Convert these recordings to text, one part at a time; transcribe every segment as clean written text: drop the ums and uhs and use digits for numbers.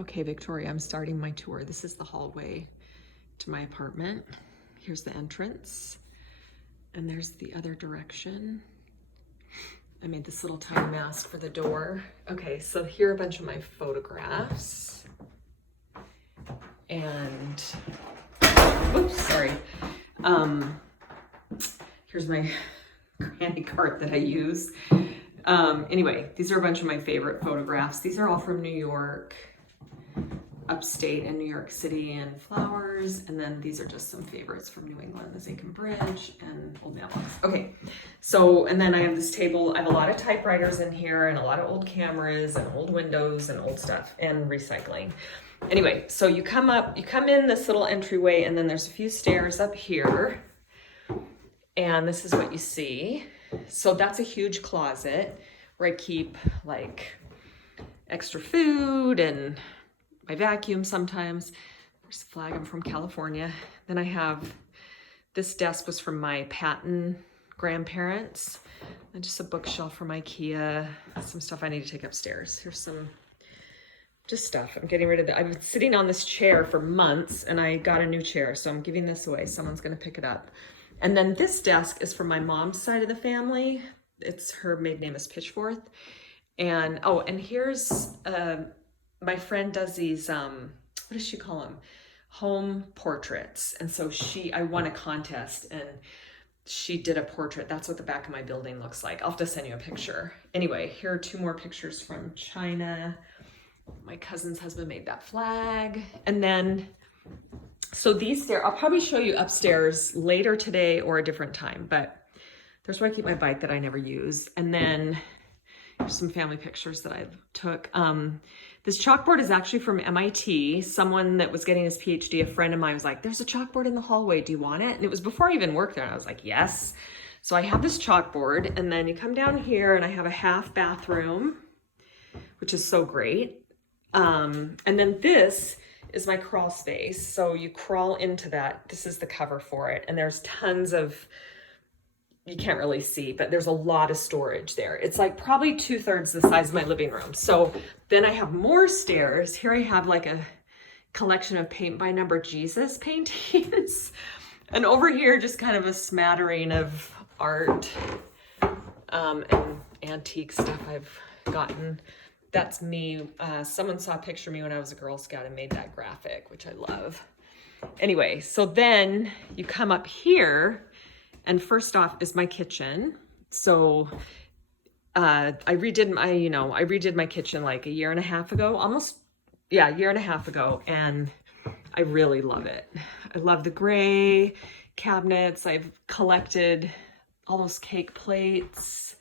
Okay, Victoria, I'm starting my tour. This is the hallway to my apartment. Here's the entrance, and there's the other direction. I made this little tiny mask for the door. Okay, so here are a bunch of my photographs. And, oops, sorry. Here's my granny cart that I use. Anyway, these are a bunch of my favorite photographs. These are all from New York, upstate in New York City, and flowers. And then these are just some favorites from New England, the Zachem Bridge and old mailbox. Okay, so, and then I have this table. I have a lot of typewriters in here and a lot of old cameras and old windows and old stuff and recycling. Anyway, so you come in this little entryway, and then there's a few stairs up here. And this is what you see. So that's a huge closet where I keep like extra food and my vacuum sometimes. There's a flag, I'm from California. Then I have, this desk was from my Patton grandparents. And just a bookshelf from IKEA. Some stuff I need to take upstairs. Here's some just stuff. I'm getting rid of it. I've been sitting on this chair for months and I got a new chair. So I'm giving this away. Someone's gonna pick it up. And then this desk is from my mom's side of the family. It's her maiden name is Pitchforth. And, oh, and here's, my friend does these, what does she call them? Home portraits. And so I won a contest and she did a portrait. That's what the back of my building looks like. I'll have to send you a picture. Anyway, here are two more pictures from China. My cousin's husband made that flag. And then, so these stairs, I'll probably show you upstairs later today or a different time, but there's where I keep my bike that I never use. And then there's some family pictures that I took. This chalkboard is actually from MIT. Someone that was getting his PhD, a friend of mine was like, there's a chalkboard in the hallway, do you want it? And it was before I even worked there. And I was like, yes. So I have this chalkboard, and then you come down here and I have a half bathroom, which is so great. And then this is my crawl space. So you crawl into that. This is the cover for it. And there's tons of, you can't really see, but there's a lot of storage there. It's like probably 2/3 the size of my living room. So then I have more stairs. Here I have like a collection of paint by number Jesus paintings. And over here, just kind of a smattering of art and antique stuff I've gotten. That's me. Someone saw a picture of me when I was a Girl Scout and made that graphic, which I love. Anyway, so then you come up here, and first off is my kitchen. So I redid my kitchen like a year and a half ago, a year and a half ago, and I really love it. I love the gray cabinets. I've collected all those cake plates.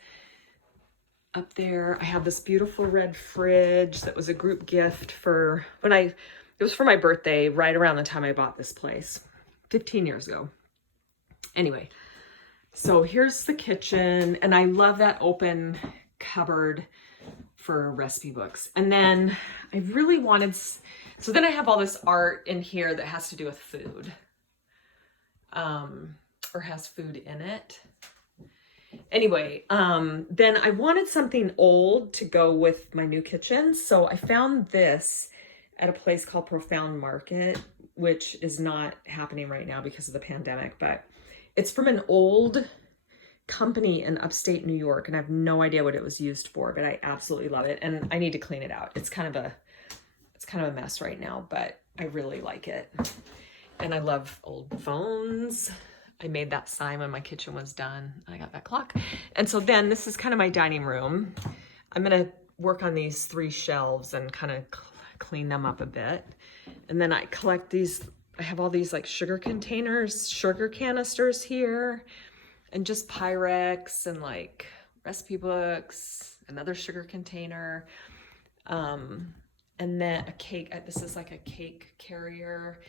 Up there, I have this beautiful red fridge that was a group gift it was for my birthday right around the time I bought this place, 15 years ago. Anyway, so here's the kitchen, and I love that open cupboard for recipe books. And then I really wanted, so then I have all this art in here that has to do with food, or has food in it. Anyway, then I wanted something old to go with my new kitchen. So I found this at a place called Profound Market, which is not happening right now because of the pandemic, but it's from an old company in upstate New York, and I have no idea what it was used for, but I absolutely love it. And I need to clean it out. It's kind of a mess right now, but I really like it. And I love old phones. I made that sign when my kitchen was done. I got that clock. And so then this is kind of my dining room. I'm gonna work on these 3 shelves and kind of clean them up a bit. And then I collect these, I have all these like sugar containers, sugar canisters here, and just Pyrex and like recipe books, another sugar container. And then a cake, this is like a cake carrier.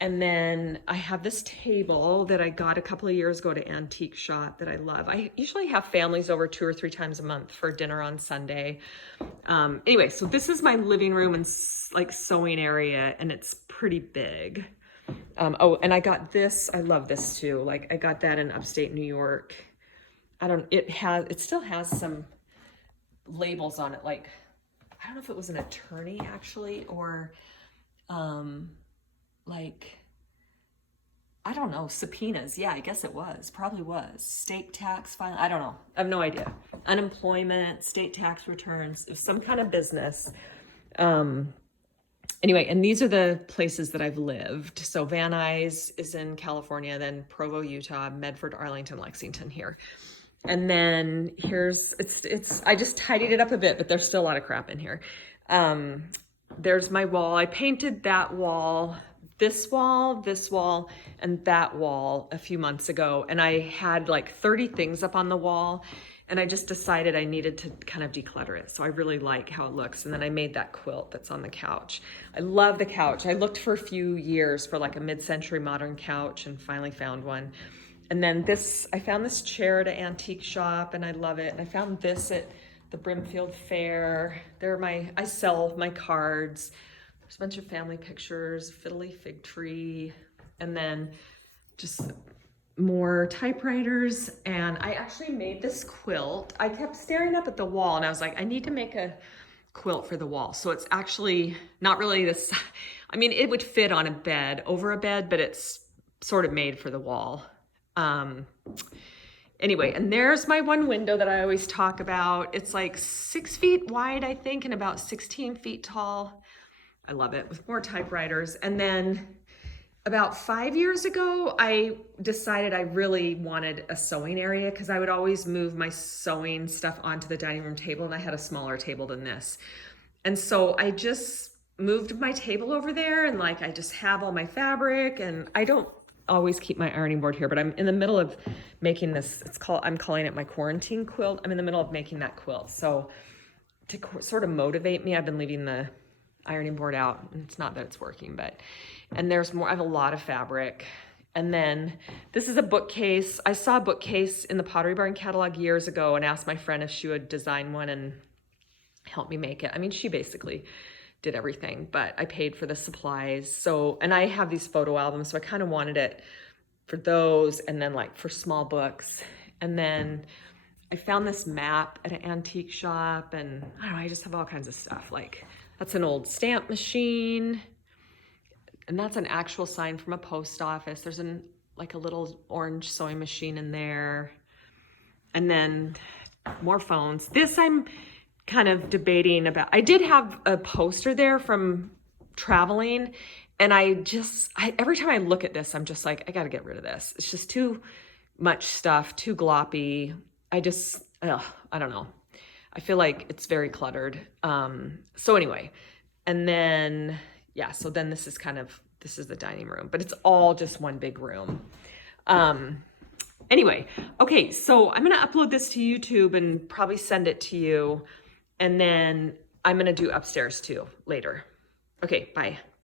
And then I have this table that I got a couple of years ago at an antique shop that I love. I usually have families over 2 or 3 times a month for dinner on Sunday. Anyway, so this is my living room and like sewing area, and it's pretty big. Oh, and I got this, I love this too. Like I got that in upstate New York. It still has some labels on it, like I don't know if it was an attorney actually, or like, I don't know, subpoenas. Yeah, I guess it was, probably was. State tax filing, I don't know. I have no idea. Unemployment, state tax returns, it was some kind of business. Anyway, and these are the places that I've lived. So Van Nuys is in California, then Provo, Utah, Medford, Arlington, Lexington here. And then here's, I just tidied it up a bit, but there's still a lot of crap in here. There's my wall. I painted that wall, this wall, and that wall a few months ago. And I had like 30 things up on the wall, and I just decided I needed to kind of declutter it. So I really like how it looks. And then I made that quilt that's on the couch. I love the couch. I looked for a few years for like a mid-century modern couch and finally found one. And then I found this chair at an antique shop and I love it. And I found this at the Brimfield Fair. I sell my cards. There's a bunch of family pictures, fiddly fig tree, and then just more typewriters. And I actually made this quilt. I kept staring up at the wall and I was like, I need to make a quilt for the wall. So it's actually not really this, I mean, it would fit on a bed, over a bed, but it's sort of made for the wall. Anyway, and there's my one window that I always talk about. It's like 6 feet wide, I think, and about 16 feet tall. I love it, with more typewriters. And then about 5 years ago, I decided I really wanted a sewing area because I would always move my sewing stuff onto the dining room table, and I had a smaller table than this. And so I just moved my table over there, and like I just have all my fabric, and I don't always keep my ironing board here, but I'm in the middle of making this, I'm calling it my quarantine quilt. I'm in the middle of making that quilt. So to sort of motivate me, I've been leaving the ironing board out. It's not that it's working, but, and there's more, I have a lot of fabric. And then this is a bookcase. I saw a bookcase in the Pottery Barn catalog years ago and asked my friend if she would design one and help me make it. I mean, she basically did everything, but I paid for the supplies. So, and I have these photo albums, so I kind of wanted it for those, and then like for small books. And then I found this map at an antique shop, and I don't know, I just have all kinds of stuff. Like that's an old stamp machine, and that's an actual sign from a post office. There's like a little orange sewing machine in there. And then more phones. This I'm kind of debating about. I did have a poster there from traveling, and every time I look at this, I'm just like, I gotta get rid of this. It's just too much stuff, too gloppy. I don't know. I feel like it's very cluttered. So anyway, and then, yeah, so then this is the dining room, but it's all just one big room. Anyway, okay, so I'm gonna upload this to YouTube and probably send it to you. And then I'm gonna do upstairs too later. Okay, bye.